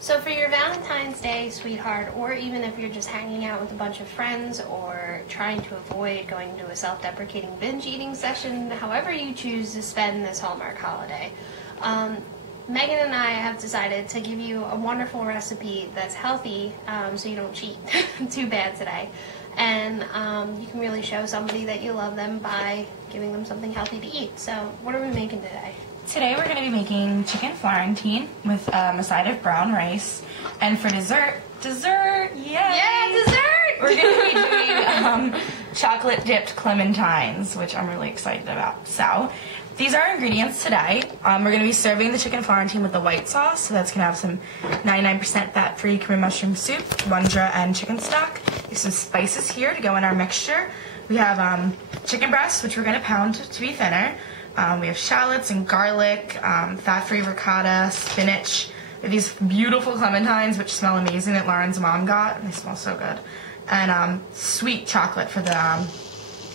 So for your Valentine's Day, sweetheart, or even if you're just hanging out with a bunch of friends or trying to avoid going to a self-deprecating binge eating session, however you choose to spend this Hallmark holiday, Megan and I have decided to give you a wonderful recipe that's healthy, so you don't cheat too bad today. And you can really show somebody that you love them by giving them something healthy to eat. So what are we making today? Today we're going to be making chicken Florentine with a side of brown rice. And for dessert, yay! Yeah, dessert! We're going to be doing chocolate-dipped clementines, which I'm really excited about. So, these are our ingredients today. We're going to be serving the chicken Florentine with the white sauce, so that's going to have some 99% fat-free cream mushroom soup, Wondra, and chicken stock. There's some spices here to go in our mixture. We have chicken breasts, which we're going to pound to be thinner. We have shallots and garlic, fat-free ricotta, spinach. We have these beautiful clementines, which smell amazing, that Lauren's mom got. They smell so good. And sweet chocolate for the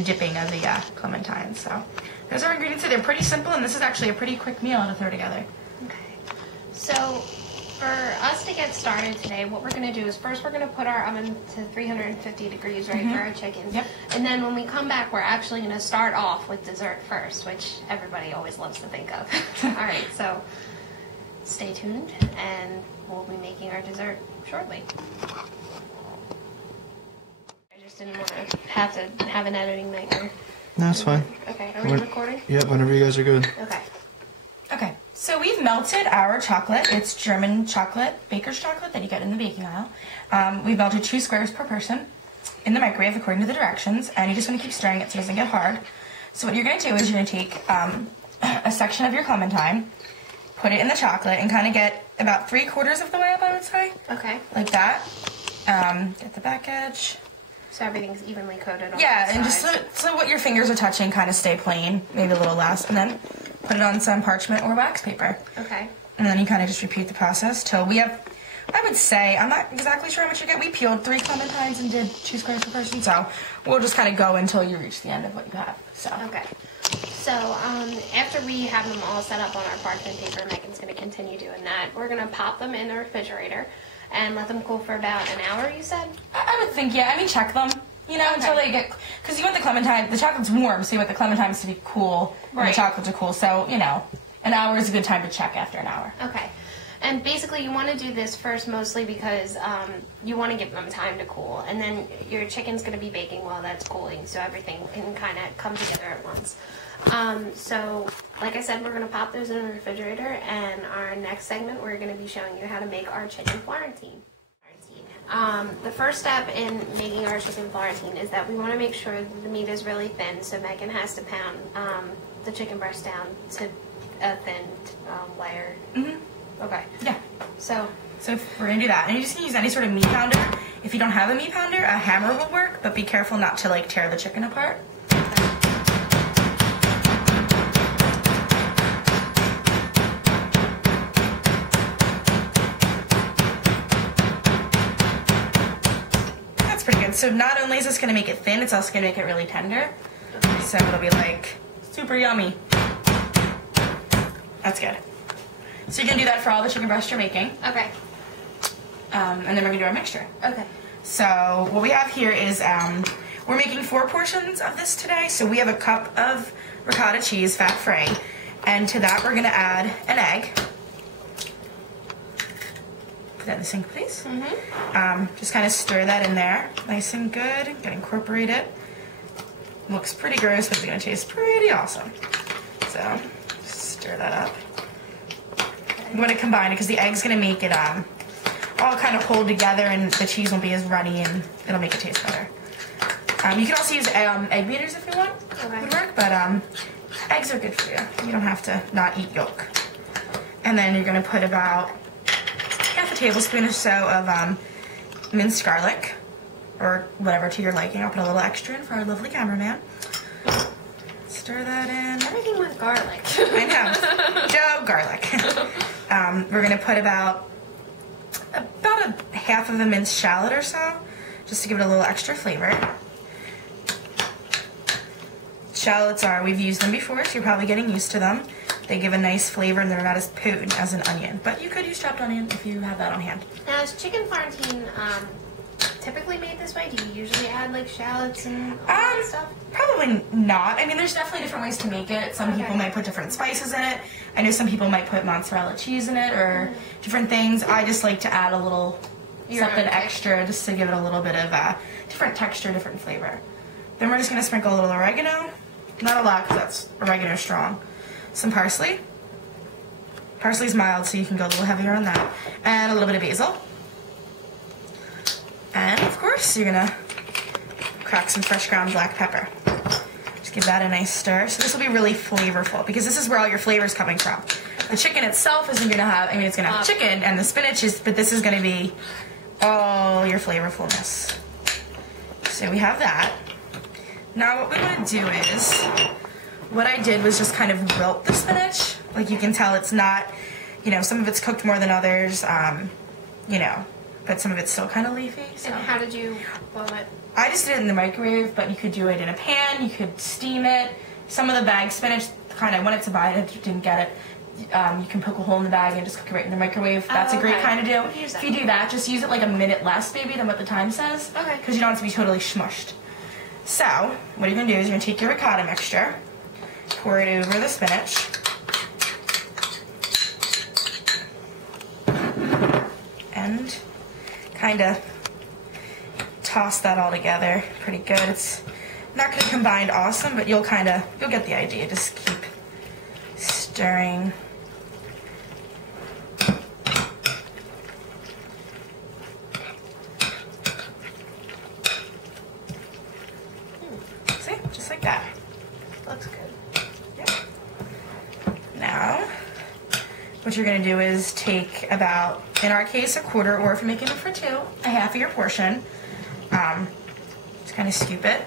dipping of the clementines. So those are our ingredients. They're pretty simple, and this is actually a pretty quick meal to throw together. Okay. So for us to get started today, what we're going to do is first we're going to put our oven to 350 degrees, right, for our chicken. Yep. And then when we come back, we're actually going to start off with dessert first, which everybody always loves to think of. All right, so stay tuned, and we'll be making our dessert shortly. I just didn't want to have an editing nightmare. No, that's fine. Okay, are we recording? Yep, whenever you guys are good. Okay. Okay, so we've melted our chocolate. It's German chocolate, baker's chocolate that you get in the baking aisle. We've melted 2 squares per person in the microwave according to the directions, and you just want to keep stirring it so it doesn't get hard. So what you're going to do is you're going to take a section of your clementine, put it in the chocolate, and kind of get about 3/4 of the way up, I would say. Okay. Like that. Get the back edge. So everything's evenly coated on Yeah, both and sides. just so what your fingers are touching kind of stay plain, maybe a little less, and then put it on some parchment or wax paper. Okay. And then you kind of just repeat the process till we have, I would say, I'm not exactly sure how much you get. We peeled 3 clementines and did 2 squares per person, so we'll just kind of go until you reach the end of what you have. So. Okay. So after we have them all set up on our parchment paper, Megan's going to continue doing that. We're going to pop them in the refrigerator and let them cool for about an hour, you said? I would think, yeah. I mean, check them. You know, until they get, because you want the clementine, the chocolate's warm, so you want the clementines to be cool, and the chocolates are cool, so, you know, an hour is a good time to check after an hour. Okay. And basically you want to do this first mostly because you want to give them time to cool, and then your chicken's going to be baking while that's cooling, so everything can kind of come together at once. So, like I said, we're going to pop those in the refrigerator, and our next segment we're going to be showing you how to make our chicken Florentine. The first step in making our chicken Florentine is that we want to make sure that the meat is really thin, so Megan has to pound the chicken breast down to a thin layer. Mm-hmm. Okay. Yeah. So we're going to do that. And you just can use any sort of meat pounder. If you don't have a meat pounder, a hammer will work, but be careful not to, like, tear the chicken apart. Pretty good. So not only is this going to make it thin, it's also going to make it really tender. So it'll be like super yummy. That's good. So you're going to do that for all the chicken breasts you're making. Okay. And then we're going to do our mixture. Okay. So what we have here is we're making 4 portions of this today. So we have a cup of ricotta cheese, fat-free. And to that we're going to add an egg. Put that in the sink, please. Mm-hmm. Just kind of stir that in there, nice and good. Gonna incorporate it. Looks pretty gross, but it's gonna taste pretty awesome. So, stir that up. You want to combine it because the egg's gonna make it all kind of hold together, and the cheese won't be as runny, and it'll make it taste better. You can also use egg beaters if you want. Okay. Would work, but eggs are good for you. You don't have to not eat yolk. And then you're gonna put about half a tablespoon or so of minced garlic, or whatever to your liking. I'll put a little extra in for our lovely cameraman. Stir that in. Everything with garlic. I know. Joe, garlic. We're going to put about a half of a minced shallot or so, just to give it a little extra flavor. Shallots we've used them before, so you're probably getting used to them. They give a nice flavor and they're not as potent as an onion. But you could use chopped onion if you have that on hand. Now, is chicken Florentine typically made this way? Do you usually add like shallots and all that stuff? Probably not. I mean, there's definitely different ways to make it. Some people might put different spices in it. I know some people might put mozzarella cheese in it or different things. I just like to add a little something extra just to give it a little bit of a different texture, different flavor. Then we're just going to sprinkle a little oregano. Not a lot because that's oregano strong. Some parsley. Parsley's mild, so you can go a little heavier on that. And a little bit of basil. And of course, you're gonna crack some fresh ground black pepper. Just give that a nice stir. So this will be really flavorful because this is where all your flavor is coming from. The chicken itself isn't gonna have, I mean, it's gonna have chicken and the spinach is, but this is gonna be all your flavorfulness. So we have that. Now what we wanna do is, what I did was just kind of wilt the spinach. Like you can tell it's not, you know, some of it's cooked more than others, you know, but some of it's still kind of leafy. So. And how did you boil it? I just did it in the microwave, but you could do it in a pan, you could steam it. Some of the bag spinach, kind of, I wanted to buy it, I didn't get it. You can poke a hole in the bag and just cook it right in the microwave. That's a great kind to do. If you do that, just use it like a minute less maybe than what the time says. Okay. Because you don't want it to be totally smushed. So, what you're going to do is you're going to take your ricotta mixture, pour it over the spinach. And kind of toss that all together pretty good. It's not going to combine awesome, but you'll get the idea. Just keep stirring. See? Just like that. Looks good. Yeah. Now, what you're going to do is take about, in our case, a quarter, or if you're making it for two, a half of your portion. Just kind of scoop it.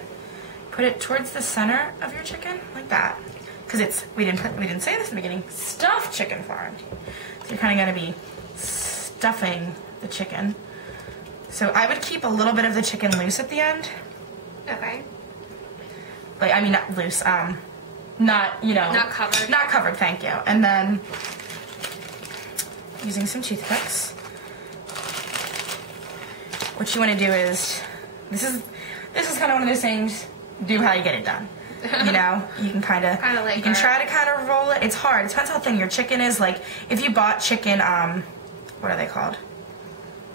Put it towards the center of your chicken, like that. Because we didn't say this in the beginning, stuffed chicken Florentine. So you're kind of going to be stuffing the chicken. So I would keep a little bit of the chicken loose at the end. Okay. Like, I mean, not loose, not, you know. Not covered. Not covered, thank you. And then, using some toothpicks, what you want to do is, this is kind of one of those things, do how you get it done. You know, you can kind of, you can try to kind of roll it. It's hard. It depends how thin your chicken is. Like, if you bought chicken, what are they called?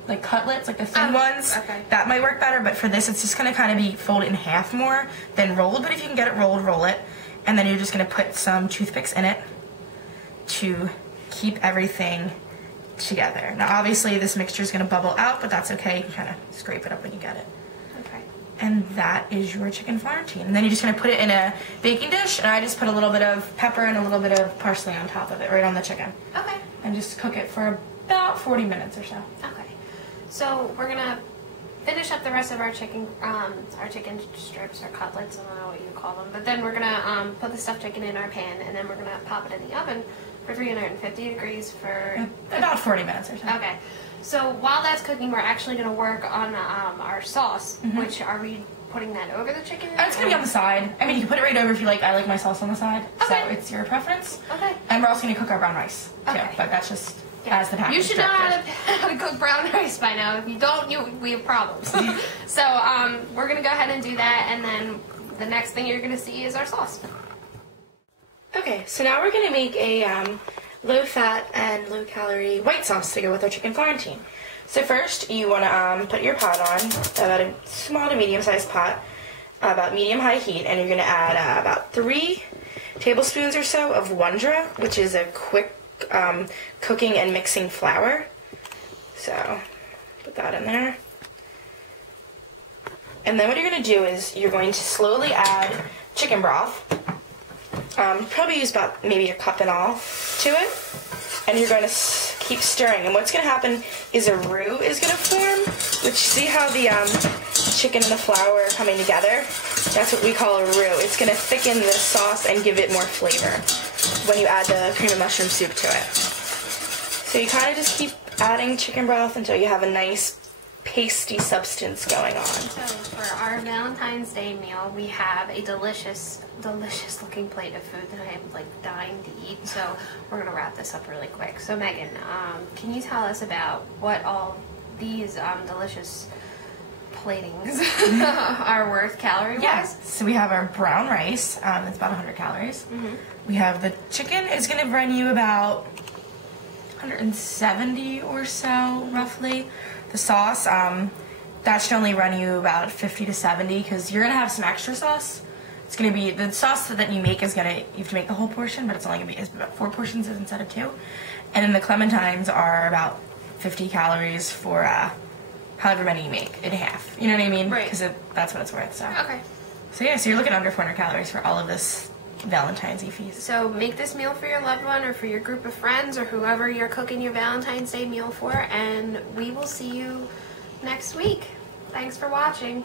Like cutlets, like the thin ones. Okay. That might work better, but for this, it's just going to kind of be folded in half more than rolled. But if you can get it rolled, roll it. And then you're just going to put some toothpicks in it to keep everything together. Now, obviously, this mixture is going to bubble out, but that's okay. You can kind of scrape it up when you get it. Okay. And that is your chicken Florentine. And then you're just going to put it in a baking dish, and I just put a little bit of pepper and a little bit of parsley on top of it, right on the chicken. Okay. And just cook it for about 40 minutes or so. Okay. So we're gonna finish up the rest of our chicken strips or cutlets. I don't know what you call them. But then we're gonna put the stuffed chicken in our pan, and then we're gonna pop it in the oven for 350 degrees for about 40 minutes or so. Okay. So while that's cooking, we're actually gonna work on our sauce. Which are we putting that over the chicken? It's gonna be on the side. I mean, you can put it right over if you like. I like my sauce on the side, so it's your preference. Okay. And we're also gonna cook our brown rice too, but that's just as the package. You should know how to cook brown rice by now. If you don't, we have problems. So we're gonna go ahead and do that, and then the next thing you're gonna see is our sauce. Okay, so now we're gonna make a low-fat and low-calorie white sauce to go with our chicken Florentine. So first, you wanna put your pot on, about a small to medium-sized pot, about medium-high heat, and you're gonna add about 3 tablespoons or so of Wondra, which is a quick cooking and mixing flour. So put that in there. And then what you're going to do is you're going to slowly add chicken broth. Probably use about maybe a cup and all to it. And you're going to keep stirring. And what's going to happen is a roux is going to form, which, see how the chicken and the flour are coming together? That's what we call a roux. It's going to thicken the sauce and give it more flavor when you add the cream of mushroom soup to it. So you kind of just keep adding chicken broth until you have a nice pasty substance going on. So for our Valentine's Day meal, we have a delicious looking plate of food that I am like dying to eat. So we're gonna wrap this up really quick. So Megan, can you tell us about what all these delicious platings are worth calorie-wise? Yes. So we have our brown rice. It's about 100 calories. We have the chicken. It's going to run you about 170 or so, roughly. The sauce, that should only run you about 50 to 70 because you're going to have some extra sauce. It's going to be, the sauce that you make is going to, you have to make the whole portion, but it's only going to be about 4 portions instead of 2. And then the clementines are about 50 calories for however many you make in half. You know what I mean? Right. Because that's what it's worth. So. Okay. So yeah, so you're looking under 400 calories for all of this Valentine's-y feast. So make this meal for your loved one or for your group of friends or whoever you're cooking your Valentine's Day meal for, and we will see you next week. Thanks for watching.